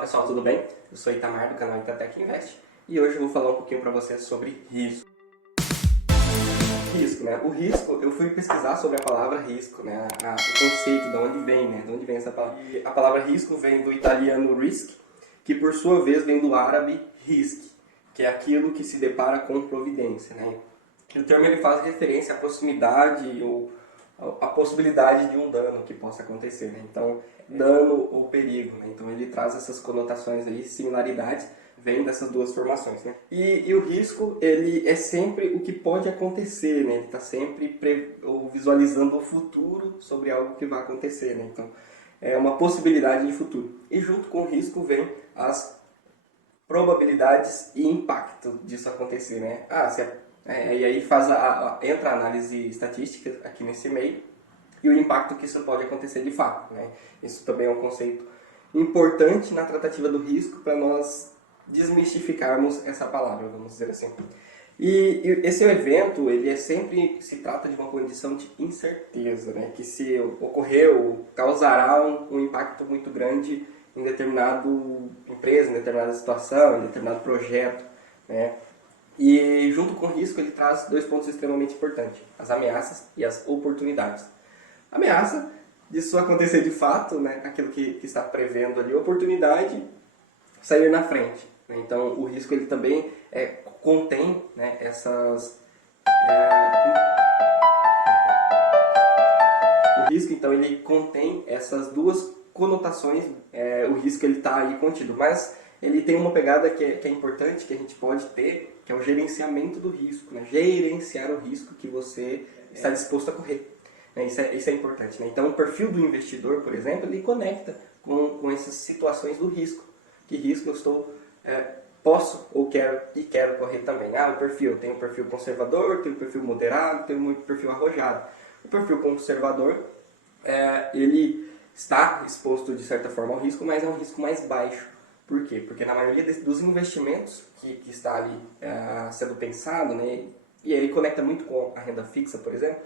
Fala pessoal, tudo bem? Eu sou Itamar do canal Itatec Invest e hoje eu vou falar um pouquinho para vocês sobre risco. Risco, né? O risco, eu fui pesquisar sobre a palavra risco, né? O conceito, de onde vem, né? De onde vem essa palavra. E a palavra risco vem do italiano risk, que por sua vez vem do árabe risk, que é aquilo que se depara com providência, né? O termo ele faz referência à proximidade ou a possibilidade de um dano que possa acontecer, né? Então, dano ou perigo, né? Então ele traz essas conotações aí, similaridades, vem dessas duas formações, né? E o risco, ele é sempre o que pode acontecer, né? Ele está sempre visualizando o futuro sobre algo que vai acontecer, né? Então, é uma possibilidade de futuro. E junto com o risco vem as probabilidades e impacto disso acontecer, né? E aí entra a análise estatística aqui nesse meio e o impacto que isso pode acontecer de fato, né? Isso também é um conceito importante na tratativa do risco para nós desmistificarmos essa palavra, vamos dizer assim. E esse evento, ele se trata de uma condição de incerteza, né? Que se ocorreu, causará um impacto muito grande em determinada empresa, em determinada situação, em determinado projeto, né? E junto com o risco ele traz dois pontos extremamente importantes, as ameaças e as oportunidades. Ameaça, disso acontecer de fato, né? Aquilo que está prevendo ali, oportunidade, sair na frente. Então o risco ele também contém, né, O risco então ele contém essas duas conotações, o risco ele está aí contido, mas ele tem uma pegada que é importante, que a gente pode ter, que é o gerenciamento do risco, né? Gerenciar o risco que você está disposto a correr. Isso é importante, né? Então o perfil do investidor, por exemplo, ele conecta com essas situações do risco. Que risco eu posso ou quero correr também. O perfil, tem um perfil conservador, tem um perfil moderado, tem um perfil arrojado. O perfil conservador, ele está exposto de certa forma ao risco, mas é um risco mais baixo. Por quê? Porque na maioria dos investimentos que está ali sendo pensado, né, e aí conecta muito com a renda fixa, por exemplo,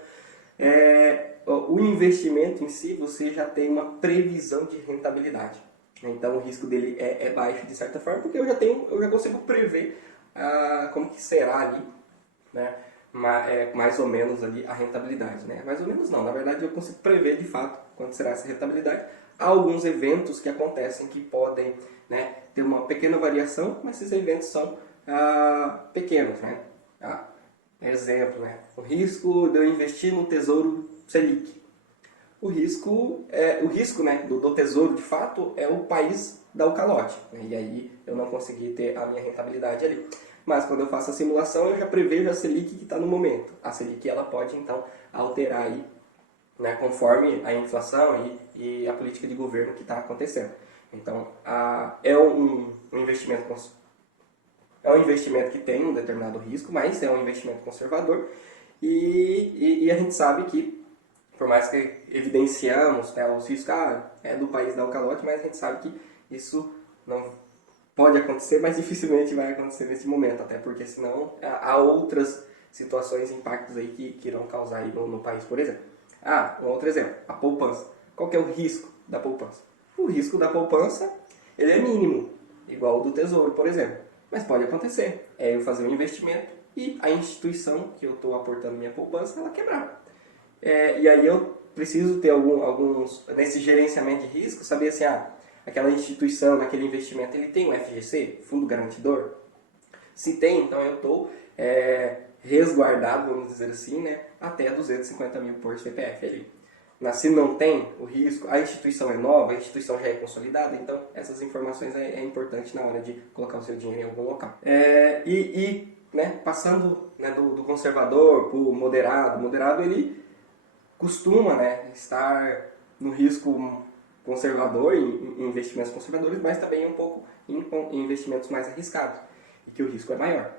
o investimento em si você já tem uma previsão de rentabilidade. Então o risco dele é baixo de certa forma, porque eu já consigo prever como que será ali, né, mais ou menos ali a rentabilidade, né? Mais ou menos não, na verdade eu consigo prever de fato quanto será essa rentabilidade. Há alguns eventos que acontecem que podem, né, ter uma pequena variação, mas esses eventos são pequenos, né? Exemplo, né? O risco de eu investir no Tesouro Selic. O risco, né, do tesouro, de fato, é o país dar o calote, né? E aí eu não consegui ter a minha rentabilidade ali. Mas quando eu faço a simulação, eu já prevejo a Selic que está no momento. A Selic ela pode, então, alterar aí, né, conforme a inflação e a política de governo que está acontecendo. Então, é um investimento que tem um determinado risco, mas é um investimento conservador. E a gente sabe que, por mais que evidenciamos, né, os riscos, é do país dar o calote, mas a gente sabe que isso não pode acontecer, mas dificilmente vai acontecer nesse momento, até porque senão há outras situações, impactos aí que irão causar aí no país, por exemplo. Um outro exemplo, a poupança. Qual que é o risco da poupança? O risco da poupança, ele é mínimo, igual o do tesouro, por exemplo. Mas pode acontecer, eu fazer um investimento e a instituição que eu estou aportando minha poupança, ela quebrar. E aí eu preciso ter alguns, nesse gerenciamento de risco, saber assim, aquela instituição, naquele investimento, ele tem um FGC, Fundo Garantidor? Se tem, então eu estou resguardado, vamos dizer assim, né, até 250 mil por CPF ali. Se não tem o risco, a instituição é nova, a instituição já é consolidada, então essas informações é importante na hora de colocar o seu dinheiro em algum local. Né, passando, né, do conservador para o moderado, ele costuma, né, estar no risco conservador, em investimentos conservadores, mas também um pouco em investimentos mais arriscados, e que o risco é maior.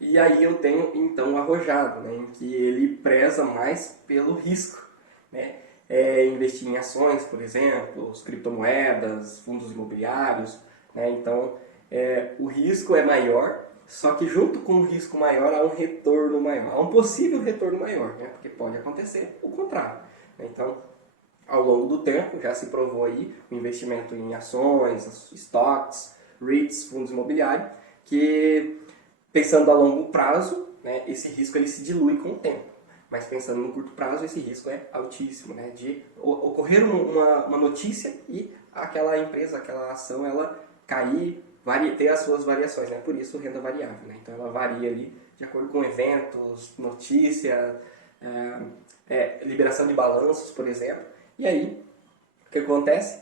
E aí eu tenho, então, o arrojado, né, em que ele preza mais pelo risco, né? Investir em ações, por exemplo, as criptomoedas, fundos imobiliários, né? Então, o risco é maior, só que junto com o risco maior há um retorno maior, há um possível retorno maior, né? Porque pode acontecer o contrário, né? Então, ao longo do tempo, já se provou aí o investimento em ações, estoques, REITs, fundos imobiliários, que pensando a longo prazo, né, esse risco ele se dilui com o tempo. Mas pensando no curto prazo, esse risco é altíssimo, né, de ocorrer uma notícia e aquela empresa, aquela ação, ela cair, ter as suas variações, né? Por isso renda variável, né? Então ela varia ali de acordo com eventos, notícia, liberação de balanços, por exemplo. E aí, o que acontece?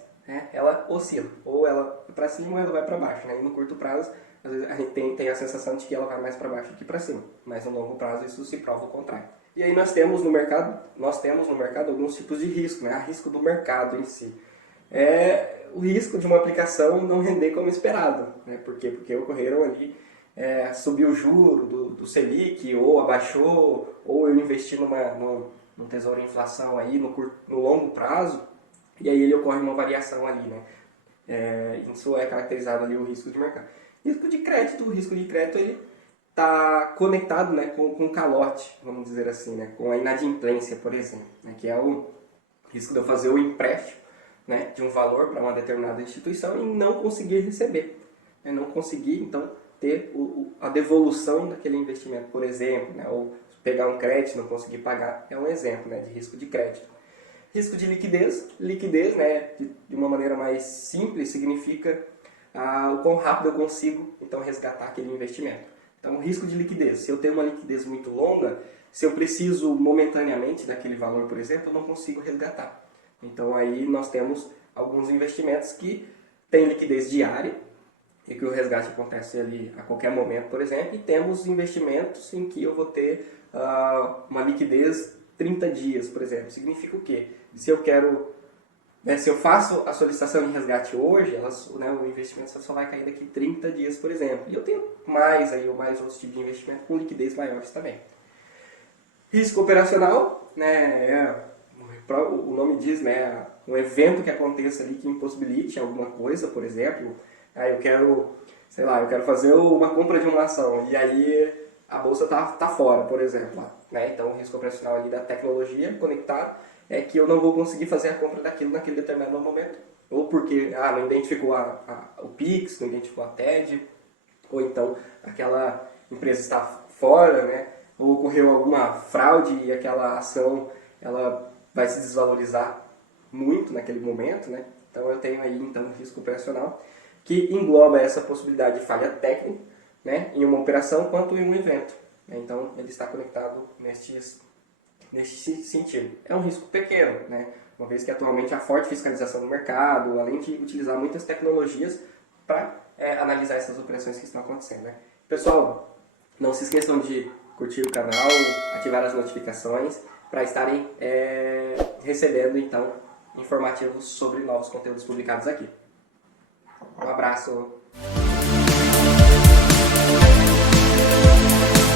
Ela oscila, ou ela vai para cima ou ela vai para baixo, né? E no curto prazo, às vezes a gente tem a sensação de que ela vai mais para baixo do que para cima, mas no longo prazo isso se prova o contrário. E aí nós temos no mercado alguns tipos de risco, né? A risco do mercado em si. É o risco de uma aplicação não render como esperado, né? Por quê? Porque ocorreram ali, subiu o juro do Selic, ou abaixou, ou eu investi num tesouro de inflação aí no longo prazo, e aí ele ocorre uma variação ali, né? Isso é caracterizado ali o risco de mercado. Risco de crédito, o risco de crédito ele está conectado, né, com o calote, vamos dizer assim, né, com a inadimplência, por exemplo, né, que é o risco de eu fazer o empréstimo, né, de um valor para uma determinada instituição e não conseguir receber, né, não conseguir, então, ter a devolução daquele investimento, por exemplo, né, ou pegar um crédito e não conseguir pagar, é um exemplo, né, de risco de crédito. Risco de liquidez, né, de uma maneira mais simples, significa o quão rápido eu consigo, então, resgatar aquele investimento. Então, risco de liquidez. Se eu tenho uma liquidez muito longa, se eu preciso momentaneamente daquele valor, por exemplo, eu não consigo resgatar. Então, aí nós temos alguns investimentos que têm liquidez diária e que o resgate acontece ali a qualquer momento, por exemplo, e temos investimentos em que eu vou ter uma liquidez 30 dias, por exemplo. Significa o quê? Se eu faço a solicitação de resgate hoje, o investimento só vai cair daqui 30 dias, por exemplo. E eu tenho mais outros tipos de investimento com liquidez maiores também. Risco operacional, né, o nome diz, né, um evento que aconteça ali que impossibilite alguma coisa, por exemplo. Eu quero fazer uma compra de uma ação e aí a bolsa tá fora, por exemplo. Né? Então o risco operacional ali da tecnologia conectada é que eu não vou conseguir fazer a compra daquilo naquele determinado momento. Ou porque não identificou o Pix, não identificou a TED, ou então aquela empresa está fora, né? Ou ocorreu alguma fraude e aquela ação ela vai se desvalorizar muito naquele momento, né? Então eu tenho aí então risco operacional que engloba essa possibilidade de falha técnica, né, em uma operação quanto em um evento. Então ele está conectado neste sentido. É um risco pequeno, né? Uma vez que atualmente há forte fiscalização no mercado, além de utilizar muitas tecnologias para analisar essas operações que estão acontecendo. Né? Pessoal, não se esqueçam de curtir o canal, ativar as notificações para estarem recebendo então informativos sobre novos conteúdos publicados aqui. Um abraço!